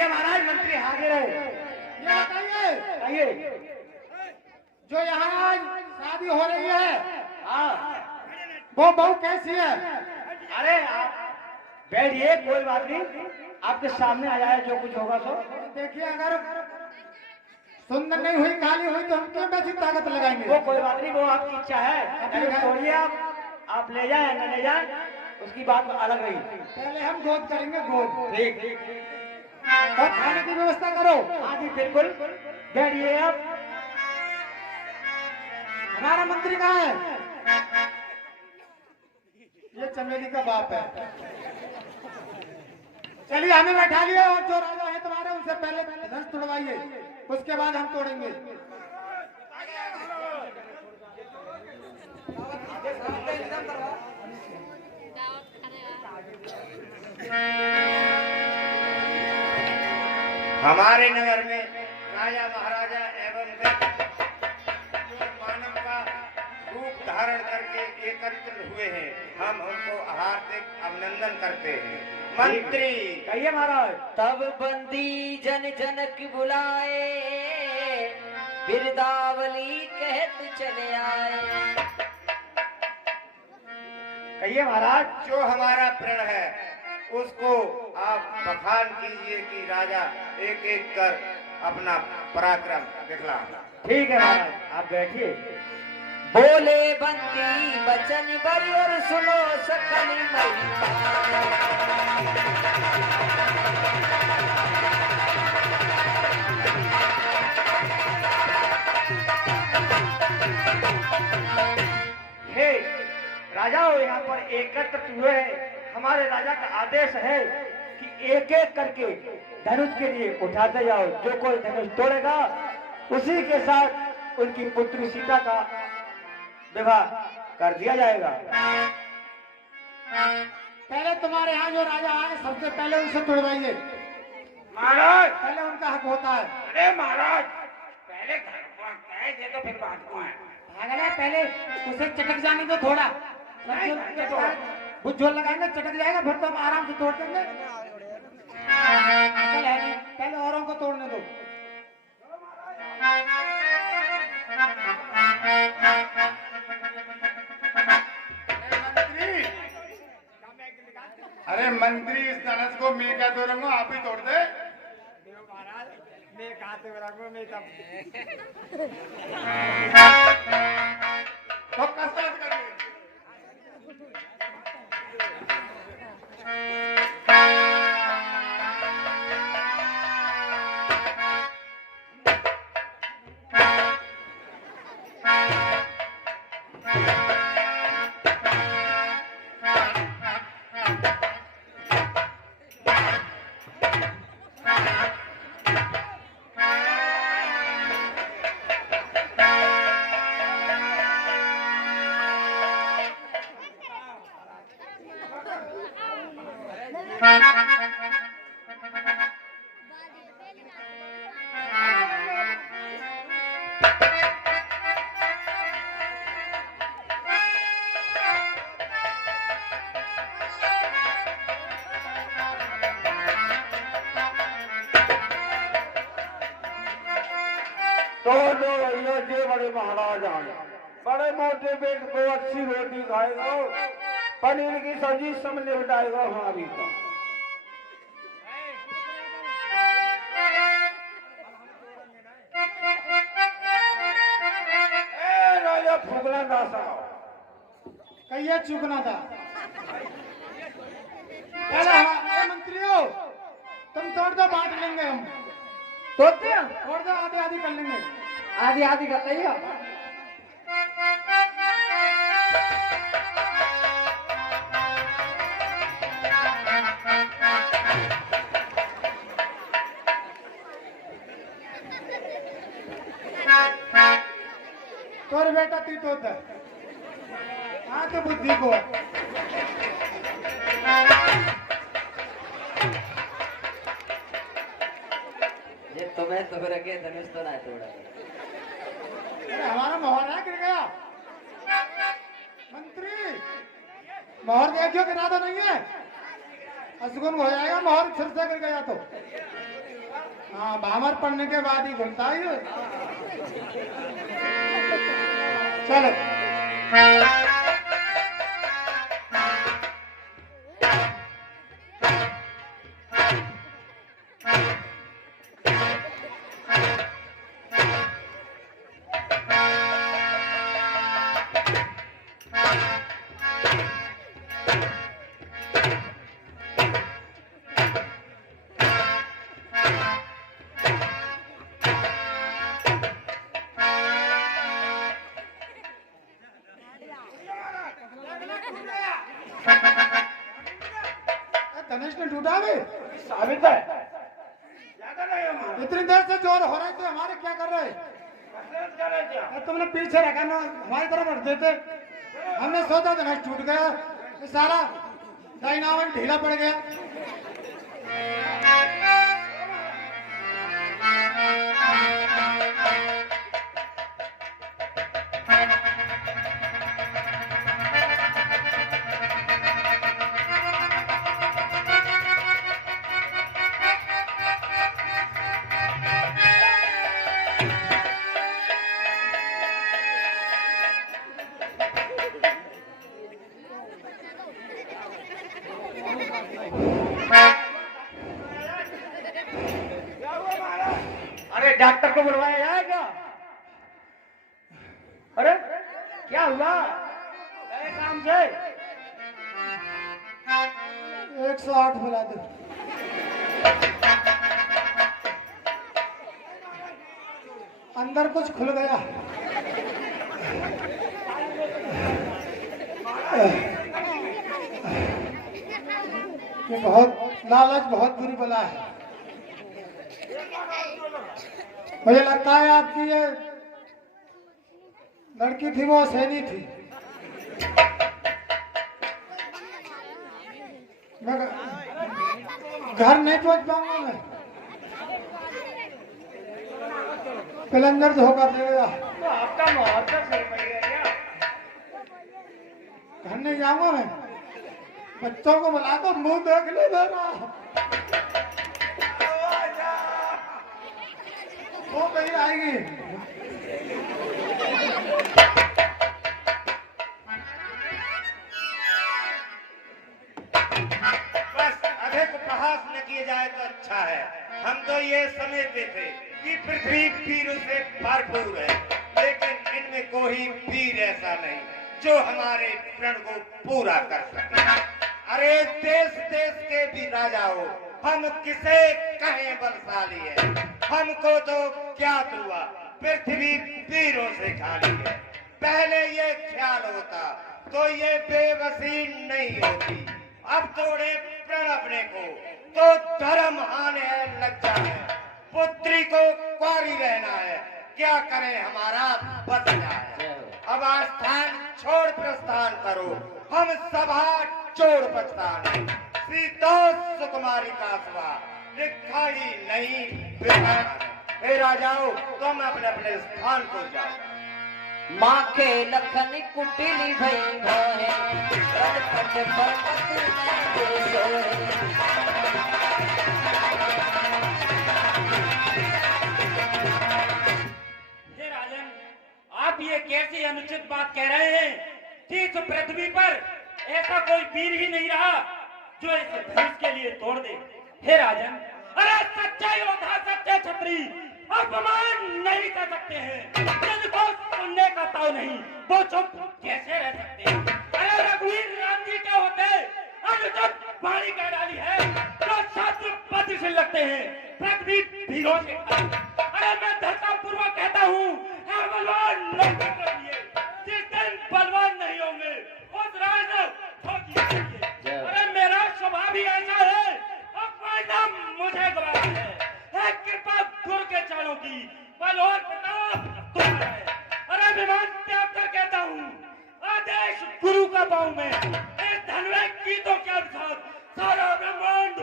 कहिए महाराज, मंत्री हाजिर है। ये बताइए, कहिए। जो यहाँ आज शादी हो रही है, हाँ, वो बहू कैसी है? अरे आप बैठिए, कोई बात नहीं, आपके सामने आ जाए जो कुछ होगा तो। देखिए, अगर सुंदर नहीं हुई, काली हुई, तो हम क्यों वैसी ताकत लगाएंगे? वो कोई बात नहीं, वो आपकी इच्छा है। अगर छोड़िए, आप ले जाए न ले जाए, उसकी बात अलग रही। पहले हम गोद करेंगे, गोद। ठीक। और खाने की व्यवस्था करो। हाँ जी, बिल्कुल, बैठिए आप। हमारा मंत्री कहाँ है? ये चमेली का बाप है। चलिए, हमें बैठा लिया, और जो राजा है तुम्हारे, उनसे पहले धनुष तोड़वाइए, उसके बाद हम तोड़ेंगे। हमारे नगर में राजा महाराजा एवं जो मानव का रूप धारण करके एकत्रित हुए हैं, हम उनको हार्दिक अभिनंदन करते हैं। मंत्री कहिए महाराज। तब बंदी जन जनक बुलाए, बिरदावली कहत चले आए। कहिए महाराज। जो हमारा प्रण है उसको आप बखान कीजिए कि राजा एक एक कर अपना पराक्रम दिखला। ठीक है महाराज, आप बैठिए। बोले बंदी बचन बड़ी और सुनो सकल मई। हे राजा, हो यहाँ पर एकत्र हुए हैं। हमारे राजा का आदेश है कि एक एक करके धनुष के लिए उठाते जाओ। जो कोई धनुष तोड़ेगा, उसी के साथ उनकी पुत्री सीता का विवाह कर दिया जाएगा। पहले तुम्हारे यहाँ जो राजा आए, सबसे पहले उनसे तोड़वाइए। महाराज, पहले उनका हक होता है। अरे महाराज, पहले ये तो फिर बात को है। अगला पहले उसे चटक जाने दो थोड़ा। भुज्जोल लगाएंगे, चटक जाएगा, फिर तो हम आराम से तोड़ देंगे। अकल है नहीं, पहले औरों को तोड़ने दो। अरे मंत्री, इस धनुष को मैं क्या तोड़ूंगा, आप ही तोड़ दे। मैं खाते मैं तो कसरत कर ले। तो ये बड़े महाराज आए, बड़े मोटे पेट को अच्छी रोटी खाएगा, पनीर की सब्जी सब निपटाएगा हमारी का। राजा फुगला दासा कहिए चुकना था। पहले हमारे मंत्री हो, तुम तोड़ दो, बांट लेंगे हम। तोड़ते हैं, तोड़ दो, आधी आधी कर लेंगे। आधी आधी कर लिया। तोर बेटा ती तो हाँ तो बुद्धि को ये तुम्हें तो फिर के धनुष तो ना तोड़ा। हमारा मोहर है गिर गया। मंत्री, मोहर देखियो गिरा तो नहीं है, असगुन हो जाएगा मोहर सिर से गिर गया तो। हाँ भामर पढ़ने के बाद ही घुलता है ये। चलो धनुष ने टूटा भी साबित है। क्या कर रहे हो मां? इतनी देर से जोर हो रहे थे हमारे, क्या कर रहे? कसरत कर रहे थे आप? अरे तुमने पीछे रखा ना, हमारी तरफ बढ़ते थे। हमने सोचा धनुष टूट गया, ये सारा डायनामाइट ढीला पड़ गया। अरे डॉक्टर को बुलवाया जाए क्या? अरे क्या हुआ? गए काम से? 108 बुला दो। अंदर कुछ खुल गया। ये बहुत लालच बहुत बुरी बला है। मुझे लगता है आपकी ये लड़की थी वो सैनी थी। मैं घर नहीं पहुंच पाऊंगा मैं, कलंदर धोखा देगा। तो आपका मुहूर्त सही पड़ गया क्या? घर नहीं जाऊंगा मैं, बच्चों को बुला दो, मुंह देख ले मेरा। वो कहीं आएगी। बस अधिक प्रहास न किए जाए तो अच्छा है। हम तो ये समझते थे कि पृथ्वी वीरों से भरपूर है, लेकिन इनमें कोई वीर ऐसा नहीं जो हमारे प्रण को पूरा कर सके। अरे देश देश के भी राजा हो, हम किसे कहें बलशाली है? हमको तो ज्ञात हुआ पृथ्वी वीरों से खाली है। पहले ये ख्याल होता तो ये बेबसी नहीं होती। अब तोड़े प्रण अपने को तो धर्म हान है, लज्जा है। पुत्री को कुंवारी रहना है, क्या करें हमारा बच जाए। अब आस्थान छोड़ प्रस्थान करो, हम सभा छोड़ पछतान। सीता सुकुमारी का सभा लिखा ही नहीं विधान। हे राजाओं, तुम अपने अपने स्थान को जाओ। माँ के लखन कुटिली भई भोहे, पट पर्वत में सोहे। आप ये कैसी अनुचित बात कह रहे हैं कि इस पृथ्वी पर ऐसा कोई वीर ही नहीं रहा जो इस धनुष के लिए तोड़ दे। हे राजन, अरे सच्चे योद्धा सच्चे क्षत्रिय अपमान नहीं कर सकते हैं। जिनको सुनने का ताव नहीं वो चुप कैसे रह सकते हैं? अरे रघुवीर राम जी क्या होते अनुचित वाणी कह डाली है जो शास्त्र पद से लगते हैं पृथ्वी वीरों से। अरे मैं धरता पूर्वक कहता हूँ बलवान नहीं करिए। जिस दिन बलवान नहीं होंगे उस राज ठोकिए। अरे मेरा स्वभाव ही ऐसा है, अपना मुझे गवाह है। कृपा गुरु के चरणों की बल और प्रताप तुम्हारा है। अरे विमान त्याग कर कहता हूँ आदेश गुरु का पाऊं मैं। इस धनवे की तो क्या विसाद, सारा ब्रह्मांड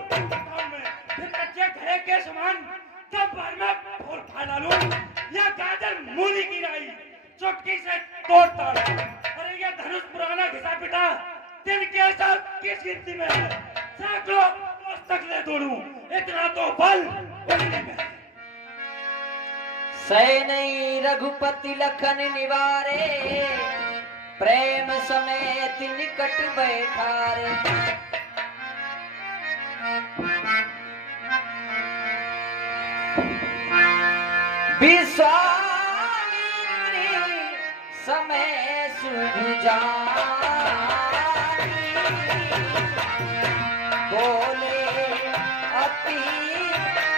में फिर कच्चे घरे के समान जब भर में फूल खा डालूं या गाजर मूली की राई चुटकी से तोड़ता। अरे ये धनुष पुराना घिसा पिटा दिन के साथ किस गिनती में है? सैकड़ों पुस्तक ले तोड़ूं, इतना तो बल उठने में। सैनई रघुपति लखन निवारे, प्रेम समेत निकट बैठारे। विश्वामित्री समय शुभ जानी, बोले अति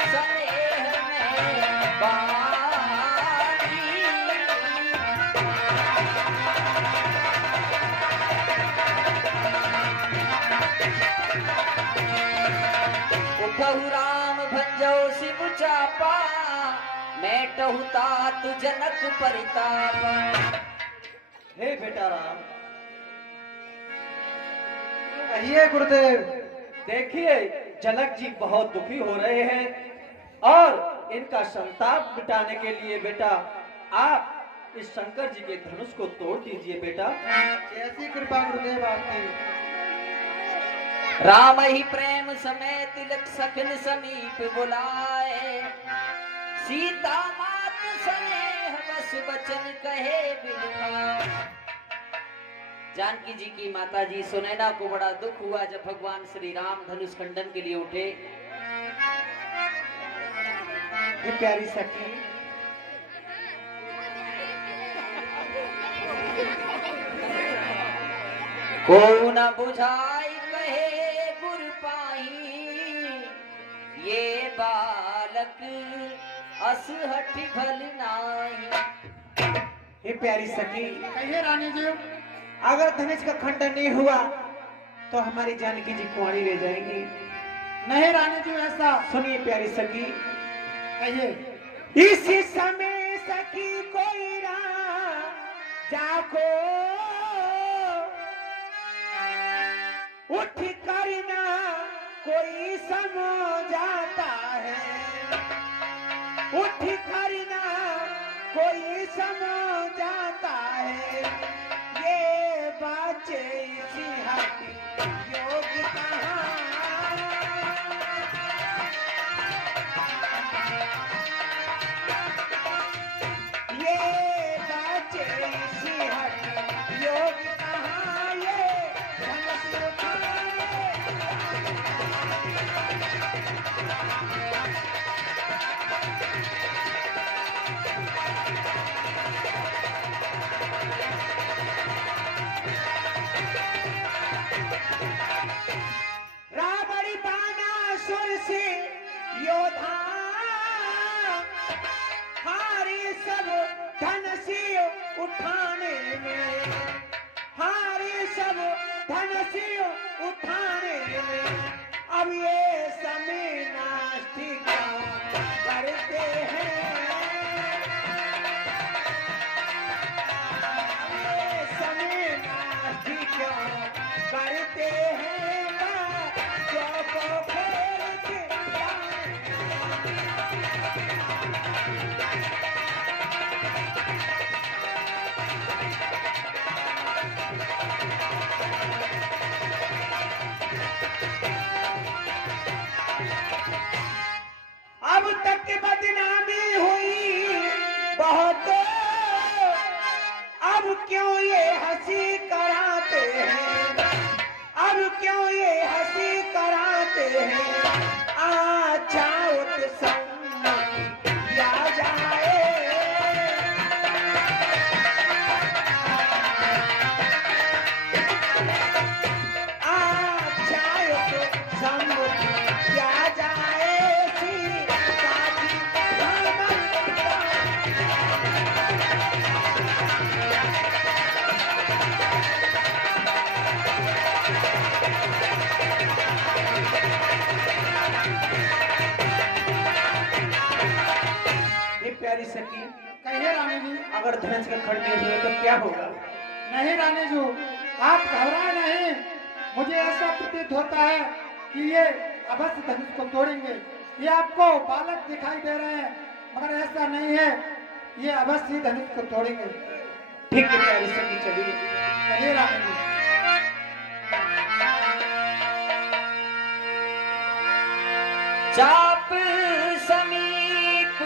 स्नेह में बानी। उठहु राम भंजो शिव चापा, मैटहु तात जनक परिताप। हे बेटा राम, कहिए गुरुदेव। देखिए जनक जी बहुत दुखी हो रहे हैं और इनका संताप मिटाने के लिए बेटा आप इस शंकर जी के धनुष को तोड़ दीजिए बेटा। कैसी कृपा गुरुदेव आपकी। राम ही प्रेम समेत तिलक सखन समीप बुलाए, सीता मात स्नेह बस बचन कहे बिलखाए। जानकी जी की माता जी सुनैना को बड़ा दुख हुआ जब भगवान श्री राम धनुष खंडन के लिए उठे। ये प्यारी सखी, को न बुझाई कहे गुर पाही, ये बालक असहठ भल नाही। ये प्यारी सखी, कहिए रानी जी। अगर धनुष का खंडन नहीं हुआ तो हमारी जानकी जी कुंवारी रह जाएंगी। नहीं रानी जी, ऐसा सुनिए प्यारी सखी, कहिए। इसी समय सखी कोई जाको उठ करना कोई समझाता है, उठ करना कोई समझाता है। ये बच्चे इसी हटी योग कहाँ, ये बच्चे इसी हटी योग कहाँ, ये धनुष उठाए। रावण बाणासुर से योद्धा, हारे सब धनुषी उठाने में, हारे सब धनुषी उठाने में। अब ये समय नास्तिका करते हैं, ये समय नास्तिका करते हैं। अब तक बदनामी हुई बहुत, अब क्यों ये हंसी कराते हैं, अब क्यों ये हंसी कराते हैं। अच्छा उत्सम्मति किया जाए, अच्छा उत्सम्मति किया जाए। प्यारी सखी, कहिए रानी जी। अगर धनुष का खंडन हुए तो क्या होगा। नहीं रानी जी, आप घबराए नहीं। मुझे ऐसा प्रतीत होता है कि ये अवश्य धनुष को तोड़ेंगे। ये आपको बालक दिखाई दे रहे हैं मगर ऐसा नहीं है, ये अवश्य ही धनुष को तोड़ेंगे। ठीक है प्यारी सखी, चलिए। चलिए रानी जी। चाप समीप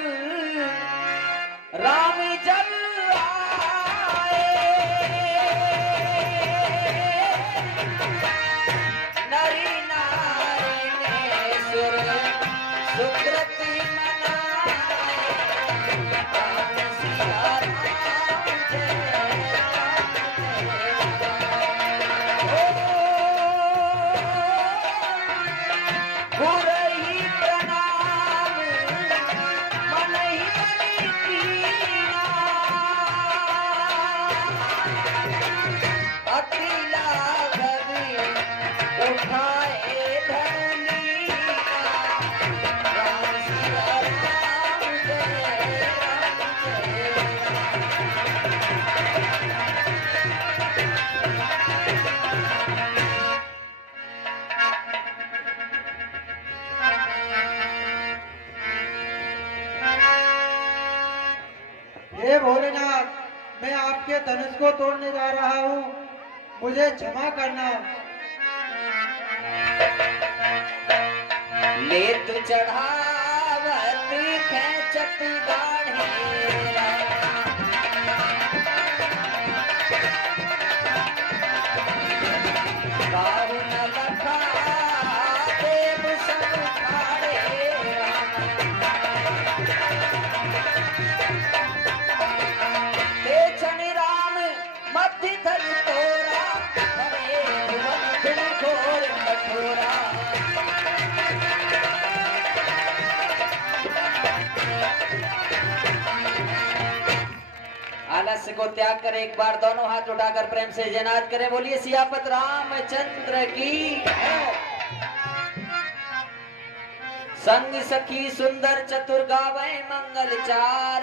भोलेनाथ, मैं आपके धनुष को तोड़ने जा रहा हूँ, मुझे क्षमा करना। ले तू चढ़ावत खेचत गाढ़ेरा, काहू न लखा देव सब खाड़ेरा, ते छनि राम मध्य धर तोरा, हरे भुवन धुन घोर कठोरा। आलस्य को त्याग कर एक बार दोनों हाथ उठाकर प्रेम से जयनाद करें। बोलिए सियापत रामचंद्र की। संग सखी सुंदर चतुर गावे मंगल चार,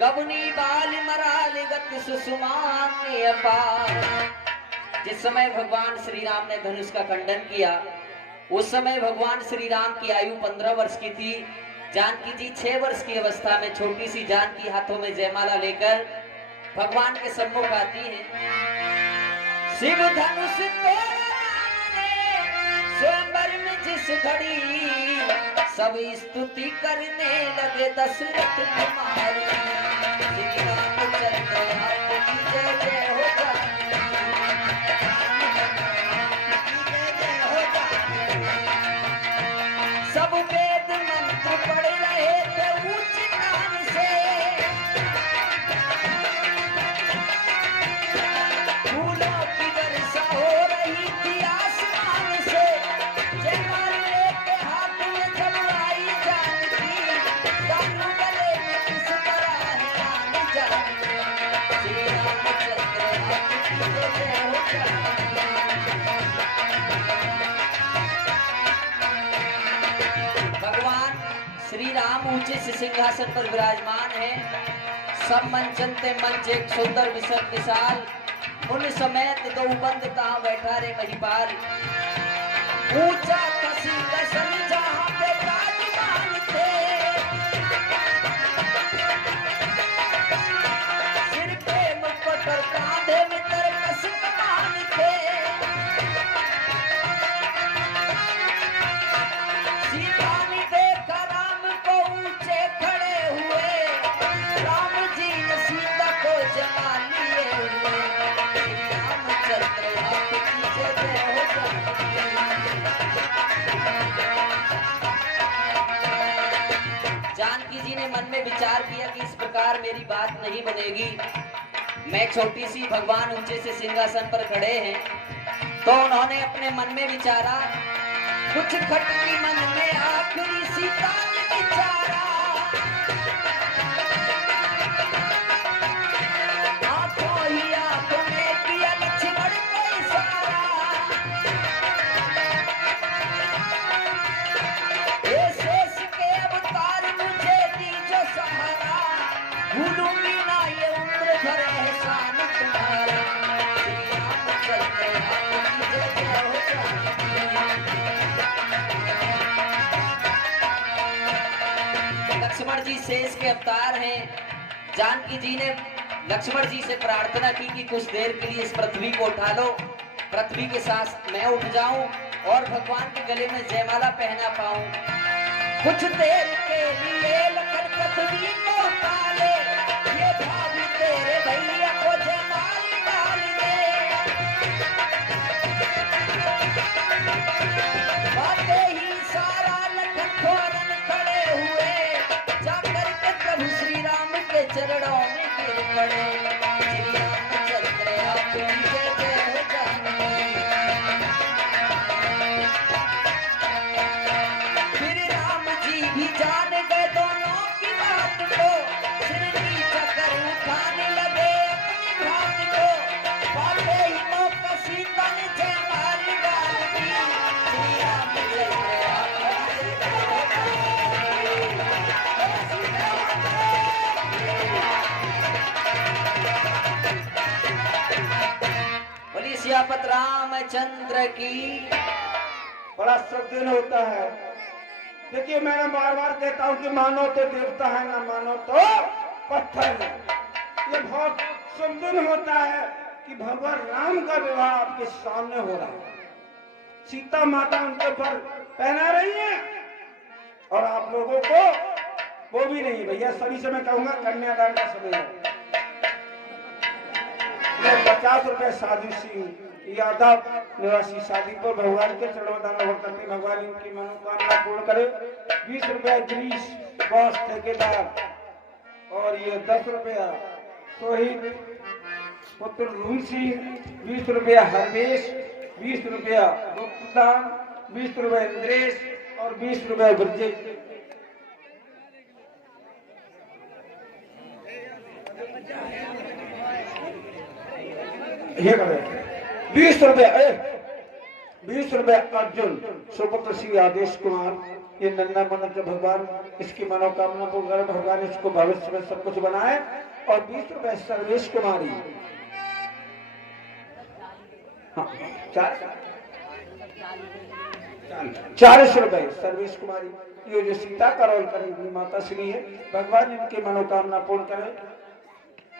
गबनी बाल मराल गति सुसुमान अपार। जिस समय भगवान श्री राम ने धनुष का खंडन किया, उस समय भगवान श्री राम की आयु 15 वर्ष की थी। जानकी जी 6 वर्ष की अवस्था में छोटी सी जानकी हाथों में जयमाला लेकर भगवान के सम्मुख आती है। शिव धनुष तोड़ा राम ने स्वयंवर में जिस घड़ी, सब स्तुति करने लगे दशरथ कुमारी। श्री रामचंद्र आपकी जय जय हो जाए, जय हो जाए। सब वेद मंत्र पढ़ रहे थे उच्च कान से, फूलों की वर्षा हो रही थी आसमान से। जयमाले के हाथ में जब आई जानकी, दारू गले में किस तरह हैरान जानकी। श्री रामचंद्र आपकी जय जय हो जाए। भगवान श्री राम ऊंचे से सिंहासन पर विराजमान है। सब मंचनते मंच एक सुंदर विशाल विशाल, उन समेत दो बंद कहाँ बैठा रे महिपाल। ऊंचा कसी कसन जहाँ पे विराजमान थे, सिर पे मुकुट और कांधे में तरकस कमान थे। सीता ने देखा राम को ऊंचे खड़े हुए, राम जी ने सीता को जमा लिए हुए। रामचंद्र आपकी जय जय हो जाए। जानकी जी ने मन में विचार किया कि इस प्रकार मेरी बात नहीं बनेगी। मैं छोटी सी, भगवान ऊंचे से सिंहासन पर खड़े हैं। तो उन्होंने अपने मन में विचारा, कुछ खटकी मन में आखिरी सीता ने विचारा। आंखों ही आंखों में किया लक्ष्मण को इशारा। ये शेष के अवतार मुझे दीजो सहारा, भूलूंगी ना ये उम्र भर एहसान तुम्हारा। श्री रामचंद्र आपकी जय जय हो जाए। लक्ष्मण जी शेष के अवतार हैं। जानकी जी ने लक्ष्मण जी से प्रार्थना की कि कुछ देर के लिए इस पृथ्वी को उठा लो, पृथ्वी के साथ मैं उठ जाऊं और भगवान के गले में जयमाला पहना पाऊं। कुछ देर के लिए लखन पृथ्वी को उठा ले, ये भाभी तेरे भैया को जयमाल डाल दे। बातें ही सारा लखन फौरन खड़े हुए, जाकर के प्रभु श्री राम के चरणों में गिर पड़े। श्री रामचंद्र आपकी जय जय हो जाए। फिर राम जी भी जान गए दोनों की बात को, सिर नीचा कर उठाने लगे अपनी बात को। बातें ही मौका सीता ने जयमाल डाल दी। श्री रामचंद्र आपकी जय जय हो जाए। बोलिए सियापत रामचंद्र की। बड़ा श्रद्धेय होता है। देखिए, मैं बार बार कहता हूँ कि मानो तो देवता है, ना मानो तो पत्थर है। ये बहुत शुभ दिन होता है कि भगवान राम का विवाह आपके सामने हो रहा है। सीता माता उनके ऊपर पहना रही है और आप लोगों को वो भी नहीं। भैया सभी से मैं कहूंगा कन्यादान का समय है। मैं 50 रुपए साधु सिंह यादव निवासी शादी पर भगवान के चरणों में दान करते भगवान इनकी मनोकामना पूर्ण करे। 20 रुपया गिरीश बॉस ठेकेदार और ये 10 रुपया सोहित पुत्र रूम सिंह, 20 रुपया हरवेश, 20 रुपया गुप्तदान, 20 रुपया इंद्रेश और 20 रुपया ब्रजेश। ये 20 रुपया 20 रुपया अर्जुन सुपुत्र श्री आदेश कुमार, ये नन्ना मन के भगवान इसकी मनोकामना पूर्ण करे, भगवान इसको भविष्य में सब कुछ बनाए। और 20 रुपए सर्वेश कुमारी, हाँ 40 रुपए सर्वेश कुमारी, ये जो सीता का रोल करेगी माता श्री है, भगवान इनकी मनोकामना पूर्ण करे।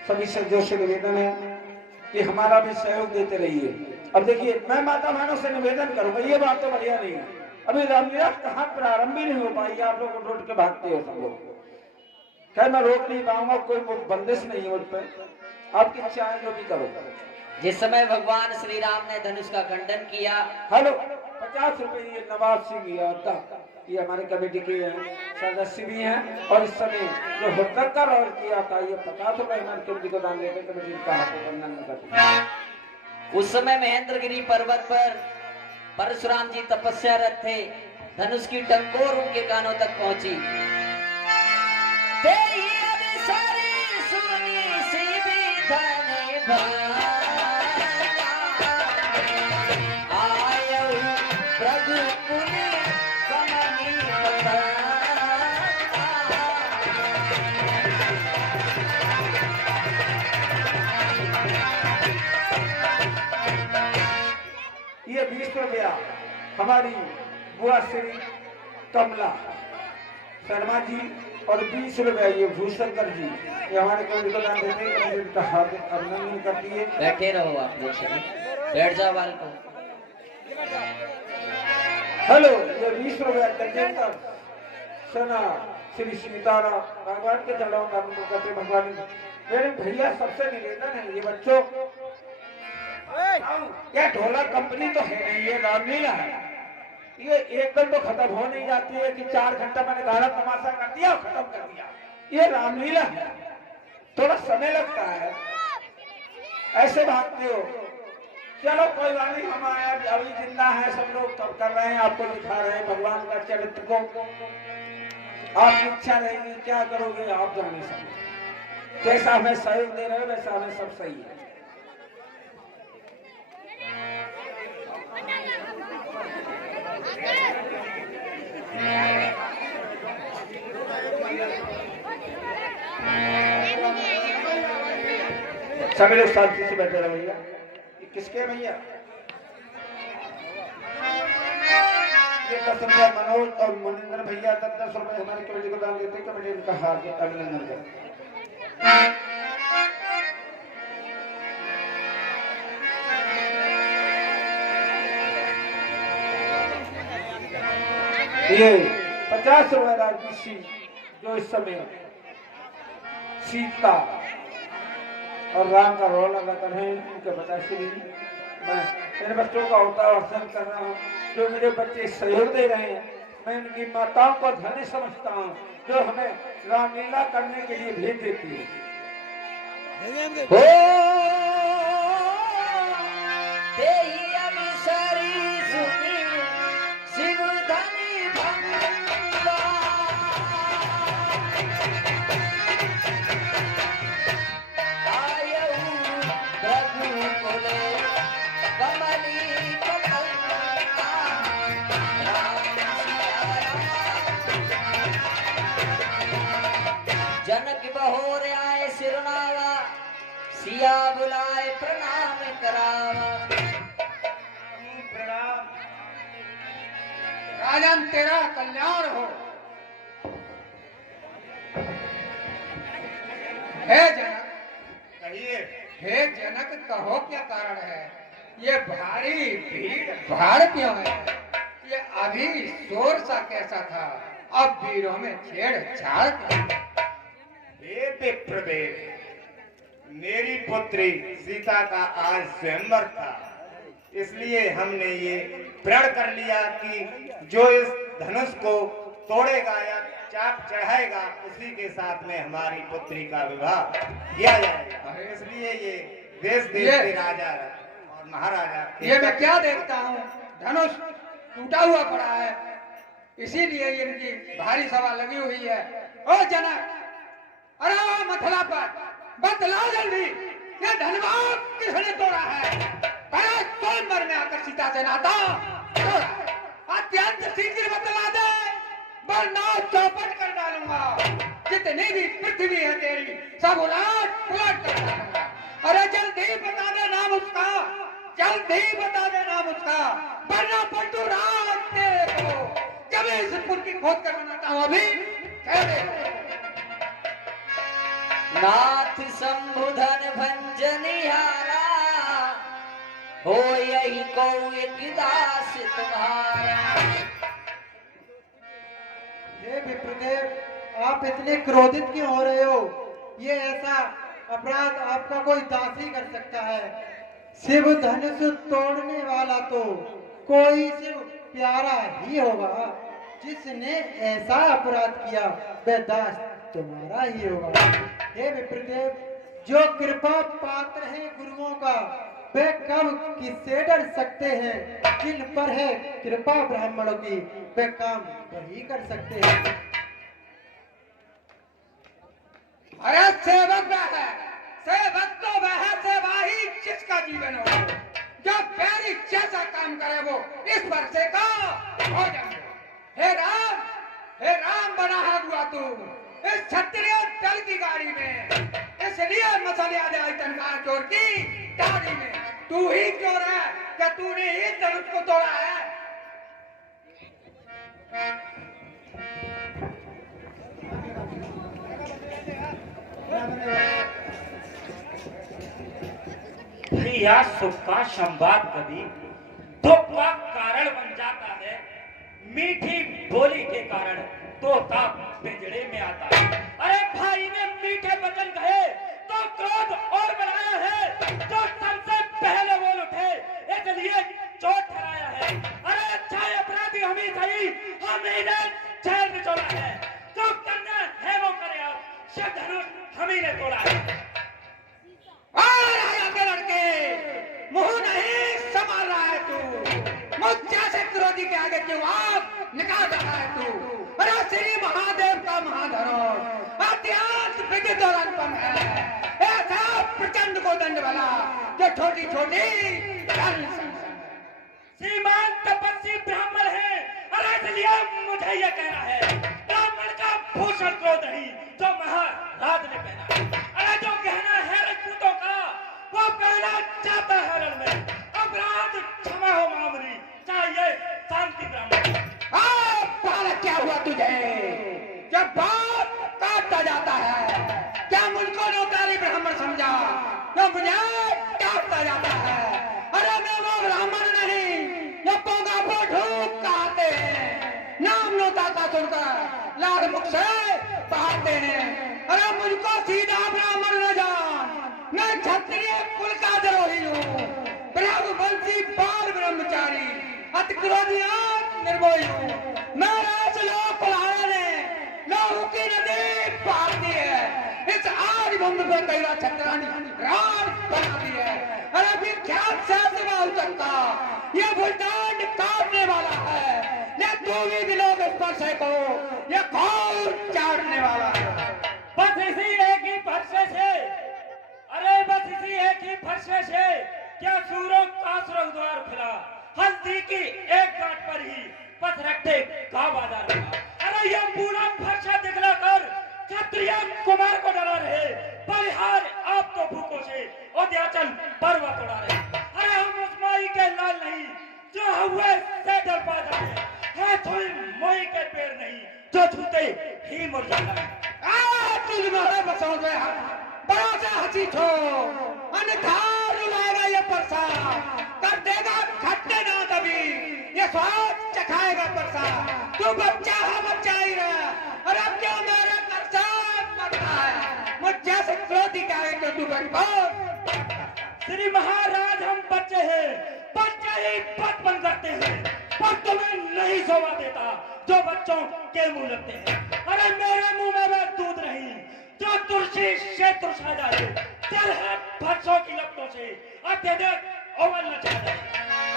सभी सज्जों से निवेदन है कि हमारा भी सहयोग देते रहिए। अब देखिए मैं माता बहनों से निवेदन करूंगा, ये बात तो बढ़िया नहीं है, अभी रामलीला कहाँ प्रारंभ ही नहीं हो पाई, आप लोग रोड के भागते हो सब लोग। खैर मैं रोक नहीं पाऊंगा, कोई बंदिश नहीं है मुझ पर, आपकी इच्छा है जो भी करो। जिस समय भगवान श्री राम ने धनुष का खंडन किया। हेलो 50 रुपए ये नवाब सिंह यादव, ये हमारे कमेटी के सदस्य भी हैं और इस समय जो होटल का रोल किया था ये 50 रुपए हमारे कमेटी को दान देते कमेटी का वंदन करते। उस समय महेंद्रगिरी पर्वत पर परशुराम जी तपस्यारत थे, धनुष की टंकोर उनके कानों तक पहुंची। तेरी अभिसारी सुनी सी विधन आयो प्रभु पुनि कमनी ये 20 रुपया हमारी बुआ श्री कमला शर्मा जी और 20 रुपया ये भूषणकर जी, ये हमारे कमेटी को दान देते हैं, इनका हार्दिक अभिनंदन करती है। बैठे रहो आप लोग सभी, बैठ जाओ बाल को। हेलो ये 20 रुपया गजेंद्र सेना श्री सीताराम, भगवान के चरणों में दान करते भगवान। मेरे भैया सबसे निवेदन है, ये बच्चों क्या ढोला कंपनी तो है नहीं, ये रामलीला है, ये एकदम तो खत्म हो नहीं जाती है कि 4 घंटा मैंने गाना तमाशा कर दिया खत्म कर दिया, ये रामलीला है, थोड़ा समय लगता है, ऐसे भागते हो। चलो कोई बात नहीं, हम आए अभी जिंदा है, सब लोग तब कर रहे हैं, आपको दिखा रहे हैं भगवान का चरित्र को। आपकी इच्छा रहेगी क्या करोगे आप जाने सकते, जैसा हमें सहयोग दे रहे हो वैसा हमें सब सही है। सभी लोग शांति से बैठे रहो भैया। ये किसके भैया? ये 10 रुपया मनोज और मनिंदर भैया 10 रुपए हमारी कमेटी को दान देते, कमेटी इनका हार्दिक अभिनंदन करते। ये 50 रुपए राजनीति जो इस समय सीता और राम का रोल अदा कर रहे हैं, उनके बताइए मैं मेरे बच्चों का होता वर्षन कर रहा हूँ, जो मेरे बच्चे सहयोग दे रहे हैं, मैं उनकी माताओं को धन्य समझता हूँ जो हमें रामलीला करने के लिए भेज देती है। जनक बहोर आए सिरनावा, सिया बुलाए प्रणाम करावा। प्रणाम राजन, तेरा कल्याण हो। हे जनक कहिए। हे जनक, कहो क्या कारण है? ये भारी भीड़ भाड़ क्यों है? ये अभी शोर सा कैसा था, अब वीरों में छेड़छाड़ क्यों? हे विप्रदेव, मेरी पुत्री सीता का आज स्वयंवर था, इसलिए हमने ये प्रण कर लिया कि जो इस धनुष को तोड़ेगा या चाप चढ़ाएगा उसी के साथ में हमारी पुत्री का विवाह किया जाएगा। इसलिए ये देश के राजा और महाराजा, ये मैं क्या देखता हूँ, धनुष टूटा हुआ पड़ा है, इसीलिए इनकी भारी सभा लगी हुई है। ओ जनक, अरे मथुरा पर बतलाओ जल्दी, ये धनवान किसने तोड़ा है? अरे सोनभर में आकर सीता से नाता तोड़ा, अत्यंत शीघ्र बतला दे, वरना चौपट कर डालूंगा। जितनी भी पृथ्वी है तेरी सब उलट पुलट कर डालूंगा। अरे जल्दी बता दे नाम उसका, जल्दी बता दे नाम उसका, वरना पलटू राज तेरे को जब इस पुल की खोज कर बनाता हूँ। अभी कह दे। नाथ शंभुधन भंजनिहारा, हो यही को एक दास तुम्हारा। हे विप्रदेव, आप इतने क्रोधित क्यों हो रहे हो? ये ऐसा अपराध आपका कोई दास ही कर सकता है। शिव धनुष तोड़ने वाला तो कोई शिव प्यारा ही होगा। जिसने ऐसा अपराध किया वह दास तुम्हारा ही होगा। हे विप्रदेव, जो कृपा पात्र है गुरुओं का वे कब किससे डर सकते हैं? जिन पर है कृपा ब्राह्मणों की वे काम वही कर सकते हैं। अरे सेवक वह है, सेवक तो वह है, सेवा ही जिसका जीवन हो, जो प्यारी जैसा काम करे वो इस वर्षे का हो जाए। हे राम बना है हुआ तू इस क्षत्रिय दल की गाड़ी में, इसलिए मसले आइटन का चोर की गाड़ी में तू ही चोर है क्या? तूने इस धनुष को तोड़ा है। यह सुख का संवाद कभी दुख का कारण बन जाता है। मीठी बोली के कारण तोता पिंजड़े में आता है। अरे भाई ने मीठे वचन कहे तो क्रोध और बढ़ाया है, जो सबसे पहले बोल उठे इसलिए चोट ठहराया है। अरे अच्छा अपराधी हम ही सही, हम ही ने जेल में छोड़ा है। जो करना है वो करे, आप शिव धनुष हम ही ने तोड़ा है। के लड़के मुंह नहीं संभाल रहा है तू, मुझ जैसे क्रोधी के आगे क्यों आग निकाल रहा है तू? अरे श्री महादेव का महाधनुष अत्यंत विदित और अनुपम है, ऐसा प्रचंड को दंड वाला जो छोटी छोटी श्रीमान तपस्वी ब्राह्मण है। अरे इसलिए मुझे यह कहना है, ब्राह्मण का भूषण क्रोध नहीं जो महाराज ने पहना है। अरे जो कहना है राजपूतों का वो पहना चाहता है रण में। अपराध क्षमा हो मामूली, चाहिए शांति ब्राह्मण। क्या हुआ तुझे? जब बाप काटता जाता है क्या मुझको नौकरी ब्राह्मण समझा? जो मुझे काटता जाता है, अरे मैं वो ब्राह्मण नहीं जो पोंगा को ढूंढ कहते हैं, नाम नोता का सुनकर लाल मुख से बहाते हैं। अरे मुझको सीधा ब्राह्मण न जान, मैं क्षत्रिय कुल का द्रोही हूँ, ब्रह्मवंशी बाल ब्रह्मचारी, अति क्रोधी निर्मोही हूँ। मेरे लोग पढ़ाने ने लोगों की नदी पार दी है, इस आग भूमि पर कई बार छत्रानी राज बना दी है। अरे विख्यात शास्त्र का ये भूटान काटने वाला है, ये तू भी दिलों के स्पर्श को ये घोर चाटने वाला है। बस इसी एक ही फरसे से, अरे बस इसी एक ही फरसे से क्या सूरों का द्वार खुला। हल्दी की एक गांठ पर ही पथ रखते का बाजार हुआ। अरे ये पूरा फरसा दिखला कर क्षत्रिय कुमार को डरा रहे, परिहार आप तो भूखों से उद्याचल पर्वत उड़ा रहे। अरे हम उस माई के लाल नहीं जो हुए से डर पा जाए, है थोड़ी मोई के पेड़ नहीं जो छूते ही मुरझाता है। तुझ में बसों में बड़ा से हंसी छो अन्यथा रुलाएगा ये परसा कर देगा खट्टे ना दबी ये स्वाद चखाएगा परसा तू बच्चा है बच्चा ही रहा और अब क्यों मेरा करसा मरता है मुझे से क्रोधी का है तो तू बच श्री महाराज हम बच्चे हैं, बच्चे ही बचपन करते हैं, पर तुम्हें नहीं शोभा देता जो बच्चों के मुंह लगते हैं। अरे मेरे मुंह में वह दूध नहीं जो तुलसी से तुलसा जाए, चल है फरसों की लपटों से अत्यधिक ओवल न जाए।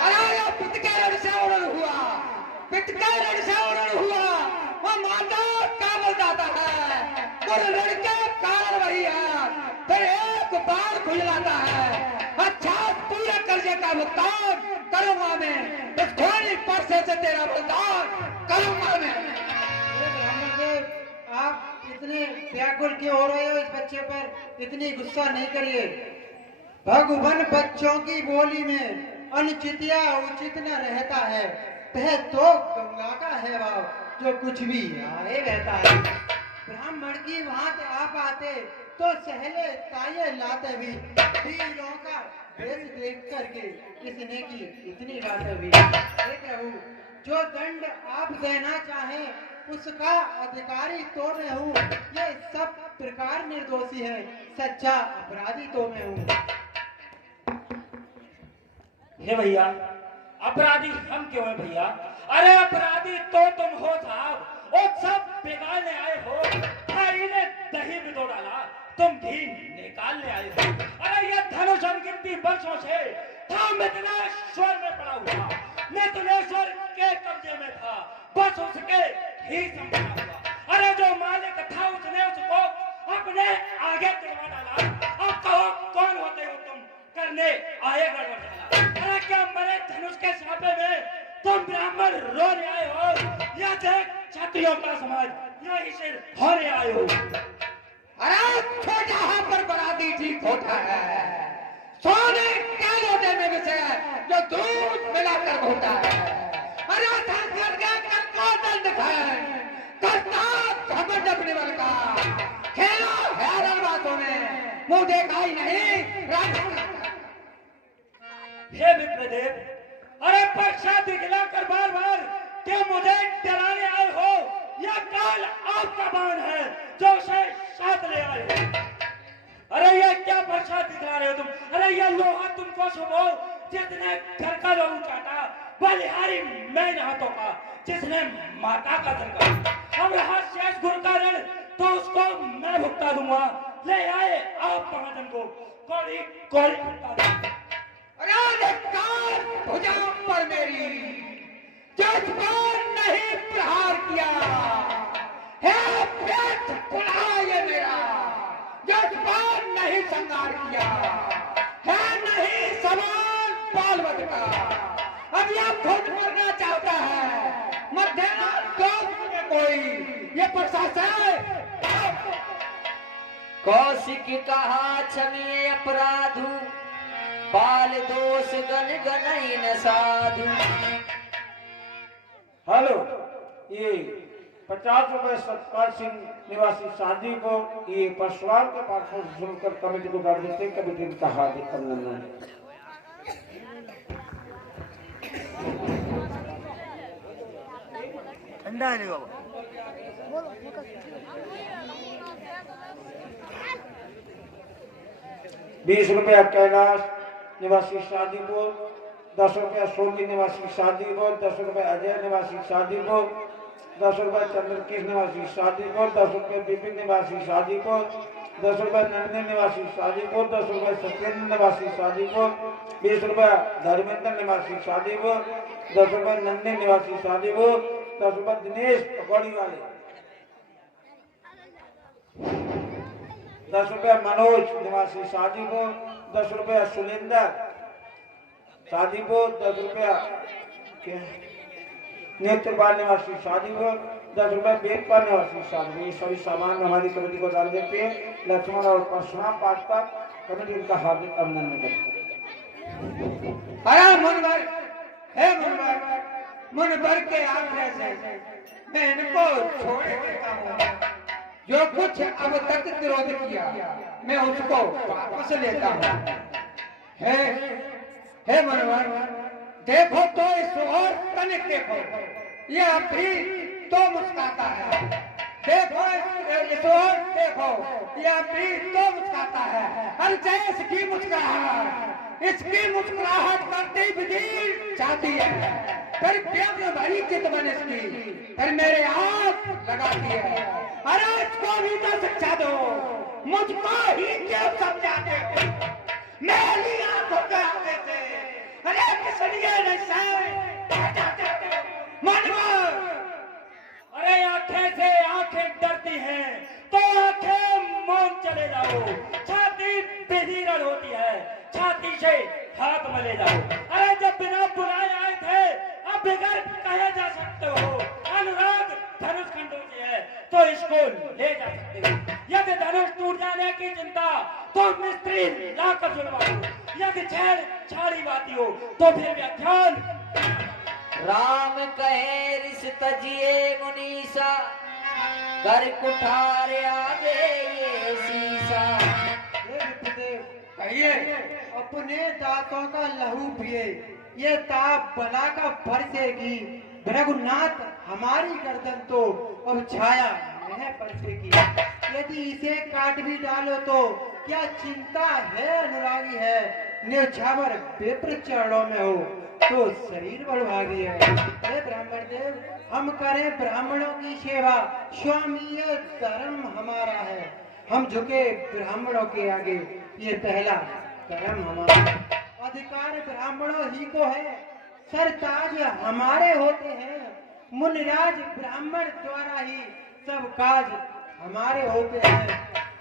अरे ये पिटके रण से उड़न हुआ, पिटके रण से उड़न हुआ, वो माता काबल जाता है, वो लड़के कारण वही है, फिर एक बार खुजलाता है, अच्छा पूरे कर्जे का भुगतान करूंगा मैं, इस घोड़ी परसे से तेरा भुगतान करूंगा मैं। ब्राह्मण देव, आप इतने व्याकुल क्यों हो रहे हो? इस बच्चे पर इतनी गुस्सा नहीं करिए। भगवान बच्चों की बोली में अनुचित या उचित न रहता है, वह तो गंगा का है भाव जो कुछ भी आए रहता है। ब्राह्मण की भांति आप आते तो सहले ताये लाते भी, वीरों का भेष देख करके इसने की इतनी बातें भी। हे प्रभु, जो दंड आप देना चाहें उसका अधिकारी तो मैं हूँ, ये सब प्रकार निर्दोषी है, सच्चा अपराधी तो मैं हूँ। हे भैया, अपराधी हम क्यों हैं भैया? अरे अपराधी तो तुम हो साहब, और सब बिगाड़ने आए हो। भाई ने दही में दो डाला, तुम घी निकालने आए हो। अरे ये धनुष अनगिनती वर्षों से था मिथिलेश्वर में पड़ा हुआ, मिथिलेश्वर के कब्जे में था, बस उसके ही संभाला हुआ। अरे जो मालिक था उसने उसको अपने आगे चढ़वा डाला। अब कहो कौन होते हो तुम करने आए गड़बड़ डाला? अरे क्या मरे धनुष के सापे में तुम ब्राह्मण रोने आए हो, या देख क्षत्रियों का समाज या इसे होने आए हो? अरे छोटा है पर बरादी जी खोटा है, सोने के लोटे में घुसे जो दूध मिलाकर घोटा है। अरे संस्कृत के कनको दंड खाए, करता घमंड अपने बल का, खेला है रणबातों में, मुंह देखा ही नहीं। हे विप्रदेव, अरे पक्षा दिखलाकर बार बार क्या मुझे डराने आए हो, या काल आपका बाण है जो उसे साथ ले आए हो? अरे ये क्या पक्षा दिखला रहे हो तुम? अरे ये लोहा तुमको सुबो जिसने घर का लोहू चाटा, बलिहारी मैन हाथों का जिसने माता का दर का। अब रहा शेष गुरु का ऋण तो उसको मैं भुगता दूंगा। ले आए आप महाजन को, कौड़ी कौड़ी भुगता दूंगा। भुजाओं पर मेरी जज्बान नहीं प्रहार किया है, पेट खुला ये मेरा जज्बान नहीं संगार किया है, नहीं सवाल बालवत का। अब यह खुद मरना चाहता है, मर देना दोस्त में कोई ये प्रशासन। कौशिक कहा क्षमी अपराधु, बाल दोष गण गणई न साधु। हेलो, ये 50 रुपए सत्पाल सिंह निवासी शादी को ये परसवार के पास सुनकर कमेटी को डाल देते, कमेटी का हार्दिक अभिनंदन। ठंडा है नहीं बाबा। 20 रुपया कैलाश निवासी शादीपुर, 10 रुपया सोनी निवासी शादीपुर, 10 रुपया अजय निवासी शादीपुर, 10 रुपया चंद्रकिश निवासी शादीपुर, 10 रुपया विपिन निवासी शादीपुर, 10 रुपया नंदनी निवासी शादीपुर, 10 रुपया सत्येंद्र निवासी शादीपुर, 20 रुपया धर्मेंद्र निवासी शादीपुर, 10 रुपया नंदनी निवासी शादीपुर, 10 रुपया दिनेश पकौड़ी वाले, 10 रुपया मनोज निवासी शादीपुर, 10 रुपया सुलेंद्र शादीपुर, 10 रुपया नेत्रपाल निवासी शादीपुर, 10 रुपया वेदपाल निवासी शादीपुर। ये सभी सामान हमारी कमेटी को डाल देते हैं। लक्ष्मण और परशुराम पाठ का कमेटी उनका हार्दिक अभिनंदन करते हैं। अरे मुनवर, हे मुनवर, मुनवर के आंकड़े से मैं इनको छोड़ देता हूँ। जो कुछ अब तक क्रोध किया मैं उसको वापस लेता हूँ। हे मनोहर, देखो तो इस और तनिक देखो, ये अभी तो मुस्कुराता है। देखो इस और देखो, ये अभी तो मुस्कुराता है। अरे जैसे की मुस्कुराहट, इसकी मुस्कुराहट करती भी जाती है, फिर प्यार भरी चित बन इसकी, फिर मेरे हाथ लगाती है। अरे इसको भी तो शिक्षा दो, मुझको ही क्यों समझाते हो? मेरी आंखों के आगे से अरे किस लिए नहीं मनोहर? अरे आंखें से आंखें डरती हैं तो आंखें मौन चले जाओ। छाती बेहीरन होती है, छाती से हाथ मले जाओ। अरे जब बिना बुलाए आए थे, अब बिगड़ कहे जा सकते हो। अनुराग धनुष खंडों से है तो इसको ले जा सकते हो। यदि धनुष टूट जाने की चिंता तो मिस्त्री लाकर जुड़वाओ। यदि छेड़ छाड़ी बाती हो तो फिर व्याख्यान। राम कहे रिस तजिए मुनीसा, कर कुठार आगे ये शीशा। कहिए अपने दांतों का लहू पिए, ये ताप बला का बरसेगी। रघुनाथ हमारी गर्दन तो अब छाया नहीं बरसेगी। यदि इसे काट भी डालो तो क्या चिंता है? अनुरागी है न्यौछावर विप्र चरणों में हो तो शरीर बड़भागी है। हे ब्राह्मण देव, हम करें ब्राह्मणों की सेवा, स्वामी ये धर्म हमारा है। हम झुके ब्राह्मणों के आगे, ये पहला कर्म हमारा। अधिकार ब्राह्मणों ही को है, सरताज हमारे होते हैं। मुनिराज ब्राह्मण द्वारा ही सब काज हमारे होते हैं।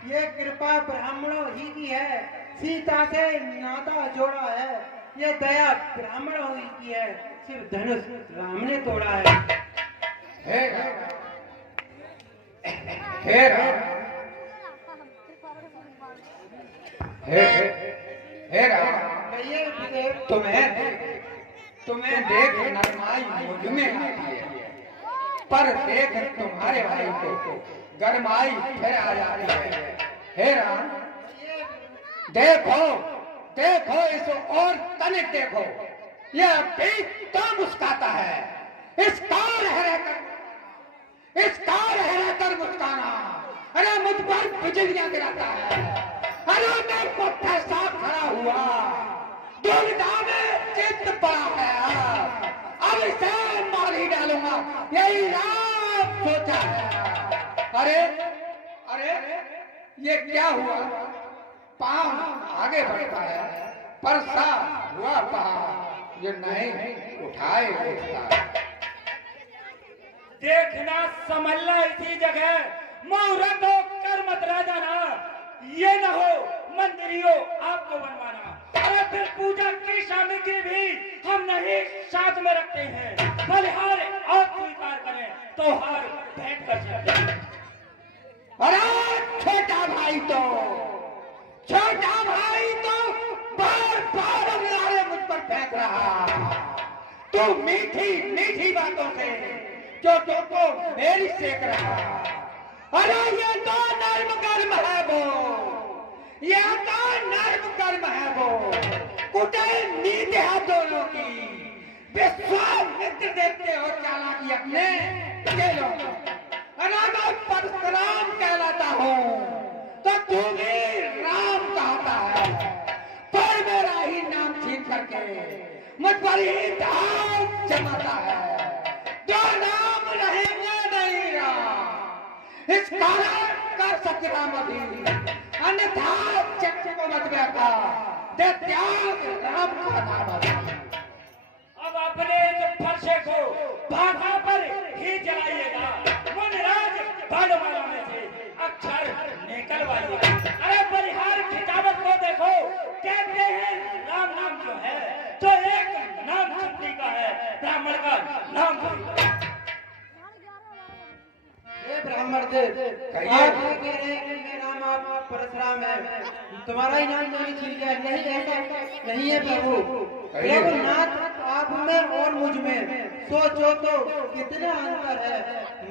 ये कृपा ब्राह्मणों ही की है, सीता से नाता जोड़ा है। ये दया ब्राह्मणों ही की है, सिर्फ धनुष राम ने तोड़ा है। हे राम, हे राम, तुम्हें देख नरमाई मुझ में आती है, पर देख तुम्हारे भाई को गरमाई फिर आ जाती है। हे राम, देखो देखो इस और तनिक देखो, यह भी तो मुस्कुराता है। इसका रहकर मुस्काना, अरे मुझ पर बिजलियां गिराता है। अरे मैं पुट्ठा साफ खड़ा हुआ, दुविधा में चित्त पड़ा है। अब इसे मार ही डालूंगा, यही राम सोचा है। अरे अरे ये क्या हुआ? पांव आगे बढ़ता है, पर सा हुआ पहाड़ ये नहीं उठाए उठता। देखना समझना इसी जगह, मुहूर्त हो कर मत राजा ना। ये न हो मंदिरियों आपको बनवाना। अरे फिर पूजा की सामग्री भी हम नहीं साथ में रखते हैं। बलिहार आप स्वीकार करें तो हार भेंट कर सकते हैं। अरे छोटा भाई तो बार बार अंगारे मुझ पर फेंक रहा। तू मीठी मीठी बातों से जो को मेरी सेक रहा। अरे ये तो नर्म कर्म है वो, ये तो नर्म कर्म है वो। कुटे नींद है दोनों की, विश्वामित्र देखते हो चालाकी अपने के लोग। मैं परशुराम कहलाता हूँ तो तू भी राम कहता है, पर मेरा ही नाम छीन करके मुझ पर ही दाग जमाता है। जो नाम रहेंगे नहीं राम, इस कारण कर सकते राम अभी, अन्यथा चक्र को मत बैठा दे त्याग राम का नाम। अब अपने इस फरसे को भाषा पर ही जलाइएगा। मुनिराज भांडवालों में से अक्षर निकलवाइएगा। अरे बलिहार खिताबत को देखो, कहते हैं राम नाम जो है तो एक नाम शक्ति का है, ब्राह्मण का नाम हे ब्राह्मण देव, आप ये कह रहे हैं कि मेरा नाम आप परशुराम है, तुम्हारा ही नाम मैंने छीन लिया। नहीं, ऐसा नहीं है प्रभु। रघुनाथ आप में और मुझ में सोचो तो कितना अंतर है।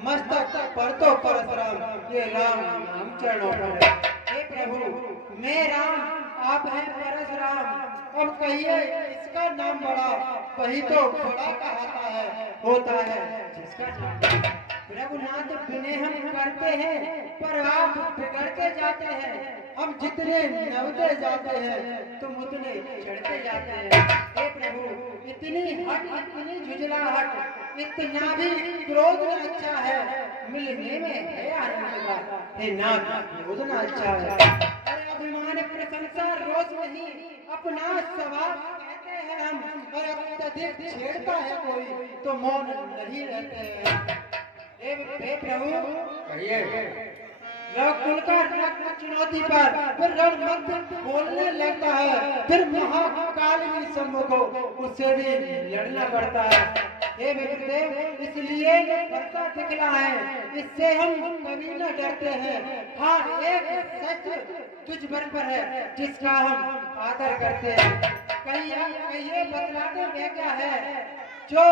मस्तक पर तो परशुराम, ये राम नाम चरणों पर है। हे प्रभु, मैं राम, आप हैं परशुराम। अब कहिए इसका नाम बड़ा, वही तो बड़ा कहता है, होता है जिसका नाम। रघुनाथ बिने हम करते हैं, पर आप बिगड़ते जाते हैं। हम जितने नवते जाते हैं, तुम उतने चढ़ते जाते हैं। हे प्रभु, इतनी हट, इतनी झुझलाहट, इतना भी क्रोध न अच्छा है। मिलने में है आनंद का, हे नाथ क्रोध न अच्छा है। अरे अभिमान प्रशंसा रोज नहीं, अपना स्वभाव कहते हैं हम। और अत्यधिक छेड़ता है कोई तो मौन नहीं रहते हैं। हे प्रभु, खुलकर चुनौती पर रणमंत्र बोलने लगता है, फिर महाकाल की सम्मुख उससे भी लड़ना पड़ता है। हे विष्णुदेव, इसलिए करता दिखला है, इससे हम कभी न डरते हैं। हाँ, एक सच तुझ पर है जिसका हम आदर करते हैं। कहिए बतलाते में क्या है जो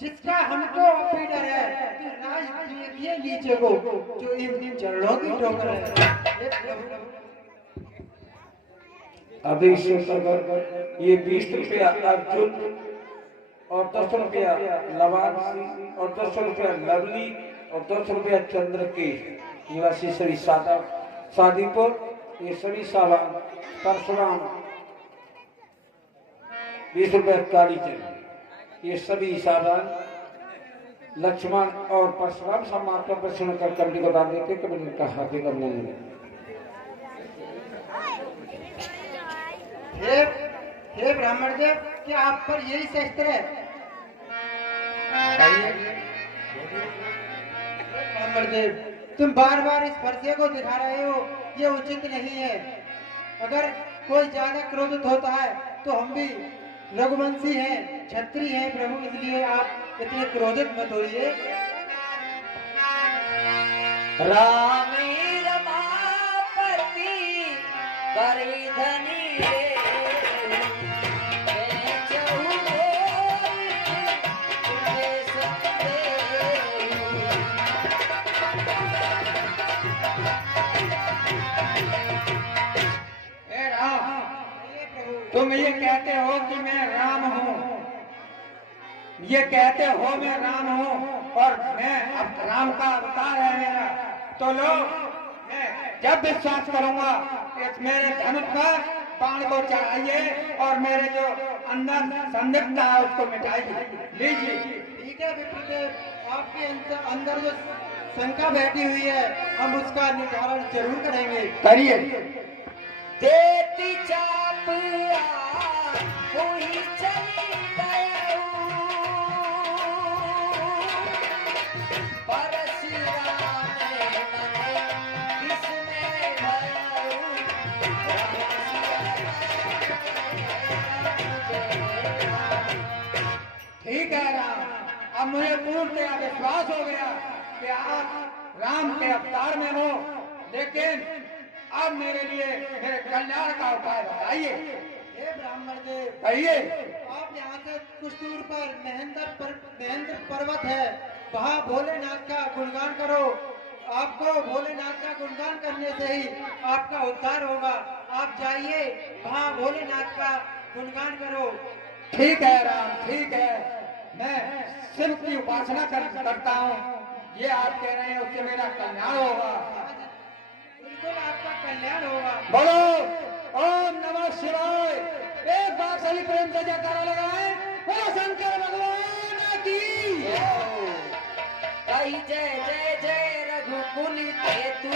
जिसका हमको अपनी डर है। कि राज देखिए नीचे को जो इन चरणों की ठोकर है। अभी से ये 20 रुपया अर्जुन और 10 रुपया लवानसी और 10 रुपया लवली और 10 रुपया चंद्र के निवासी सभी शादीपुर, ये सभी सामान परशुराम 20 रुपया कालीचंद, ये सभी साधन लक्ष्मण और परशुराम सम्मान का प्रश्न कर कमेटी को दान देते। कमेटी का हार्दिक अभिनंदन। हे ब्राह्मण देव, क्या आप पर यही शस्त्र है? ब्राह्मण देव, तुम बार बार इस फरसे को दिखा रहे हो, ये उचित नहीं है। अगर कोई ज्यादा क्रोधित होता है तो हम भी रघुवंशी हैं, क्षत्रिय हैं प्रभु, इसलिए आप इतने क्रोधित मत होइए। राम रमापति करी धनी तुम ये कहते हो कि मैं राम हूँ, ये कहते हो मैं राम हूँ और मैं अब राम का अवतार है मेरा, तो लो मैं जब विश्वास करूंगा इस मेरे धनुष पर बाण को चढ़ाइए और मेरे जो अंदर संदिग्धता है उसको मिटाइए। लीजिए। ठीक है विष्णुदेव, आपके अंदर जो शंका बैठी हुई है हम उसका निवारण जरूर करेंगे। करिए। देती चाप वही चली गया परशुराम किसमें ठीक है राम, अब मुझे पूर्णतया विश्वास हो गया कि आप राम के अवतार में हो, लेकिन अब मेरे लिए मेरे कल्याण का उपाय बताइए। हे ब्राह्मण देव, कहिए। आप यहाँ से कुछ दूर पर महेंद्र पर्वत है, वहाँ भोलेनाथ का गुणगान करो। आपको भोलेनाथ का गुणगान करने से ही आपका उद्धार होगा। आप जाइए, वहाँ भोलेनाथ का गुणगान करो। ठीक है राम, ठीक है, मैं शिव की उपासना करता हूँ, ये आप कह रहे हैं उससे मेरा कल्याण होगा। बिल्कुल आपका कल्याण होगा। बोलो ओम नमः शिवाय, एक बार सभी प्रेम से जयकारा लगाएं, बोलो शंकर भगवान की। कही जय जय जय रघुकुल केतु,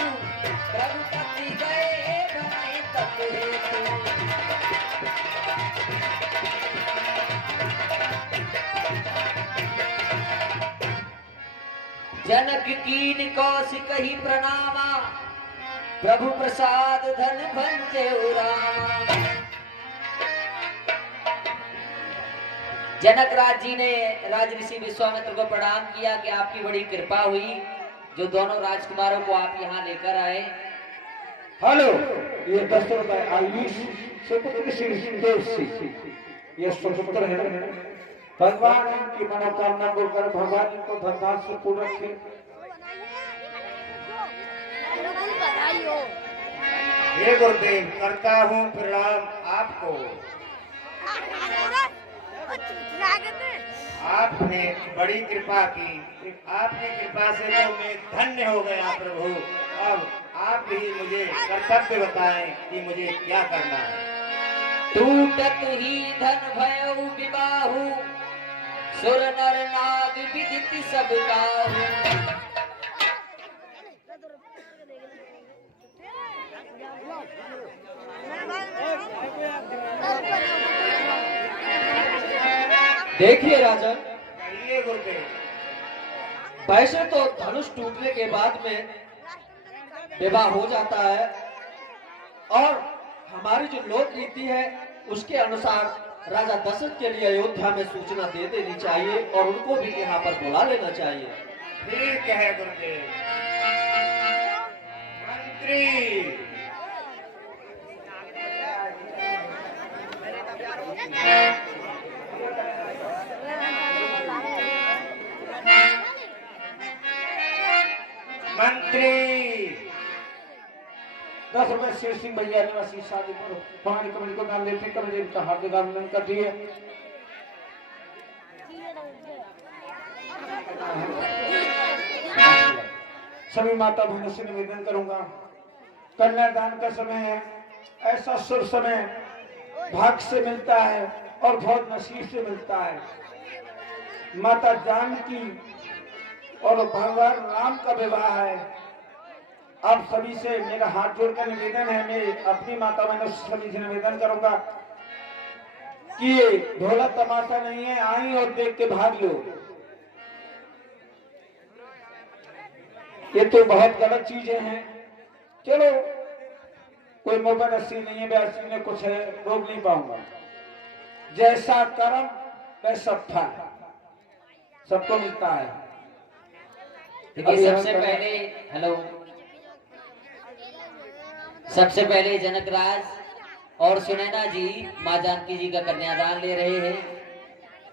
रघुपति गए बनाए तब हेतु। जनक कीन कौशिक ही प्रणामा, प्रभु प्रसाद धन भंजे रामा। जनक राज जी ने राज ऋषि विश्वामित्र को प्रणाम किया कि आपकी बड़ी कृपा हुई, जो दोनों राजकुमारों को आप यहाँ लेकर आए। हेलो, ये 10 रुपए आयुष सुपुत्र श्री देव सिंह, ये सुपुत्र है। भगवान उनकी मनोकामना को कर भगवान इनको धनधान से पूर्ण रखे। हे गुरुदेव, करता हूँ प्रणाम आपको। आपने बड़ी कृपा की, आपकी कृपा से तो मैं धन्य हो गया प्रभु। अब आप भी मुझे कर्तव्य बताएं कि मुझे क्या करना है। टूटत ही धन भयउ विबाहु, सुर नर नाग विदित सब काहू। देखिए राजन, कहिए गुरुदेव। वैसे तो धनुष टूटने के बाद में विवाह हो जाता है और हमारी जो लोक रीति है उसके अनुसार राजा दशरथ के लिए अयोध्या में सूचना दे देनी चाहिए और उनको भी यहाँ पर बुला लेना चाहिए। ठीक है गुरुदेव। मंत्री, मंत्री 10 रुपए शेर सिंह भैया निवासी शादी पर हमारी कमेटी को नाम देते कमेटी का हार्दिक अभिनंदन करती है। सभी माता बहनों से निवेदन करूंगा, कन्यादान का समय है, ऐसा शुभ समय भाग्य से मिलता है और बहुत नसीब से मिलता है। माता जानकी और भगवान राम का विवाह है। आप सभी से मेरा हाथ जोड़कर निवेदन है, मैं अपनी माता बहनों से सभी से निवेदन करूंगा कि ये ढोला तमाशा नहीं है, आई और देख के भाग लो। ये तो बहुत गलत चीजें हैं। चलो कोई मोबाइल अस्सी नहीं है, अस्सी में कुछ है, रोक नहीं पाऊंगा। जैसा कर्म वैसा फल सबको मिलता है। देखिए सबसे पहले जनकराज और सुनैना जी माँ जानकी जी का कन्यादान ले रहे हैं।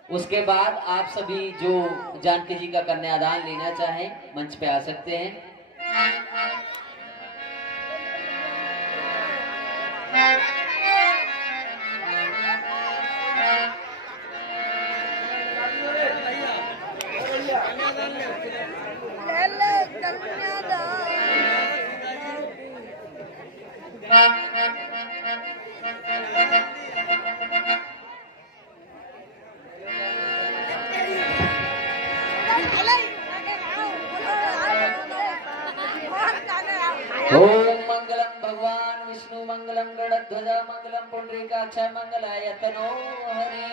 उसके बाद आप सभी जो जानकी जी का कन्यादान लेना चाहें मंच पे आ सकते हैं। ओम मंगलम भगवान विष्णु मंगलम गणध्वज मंगलम पुंडरीकाक्ष मंगलायतनो हरि।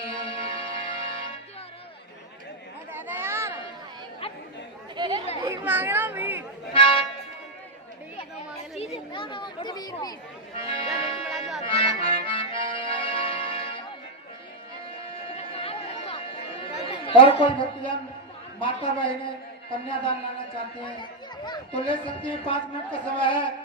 और कोई भक्तजन माता बहने कन्यादान लाना चाहते हैं तो ले सकते हैं। 5 मिनट का समय है।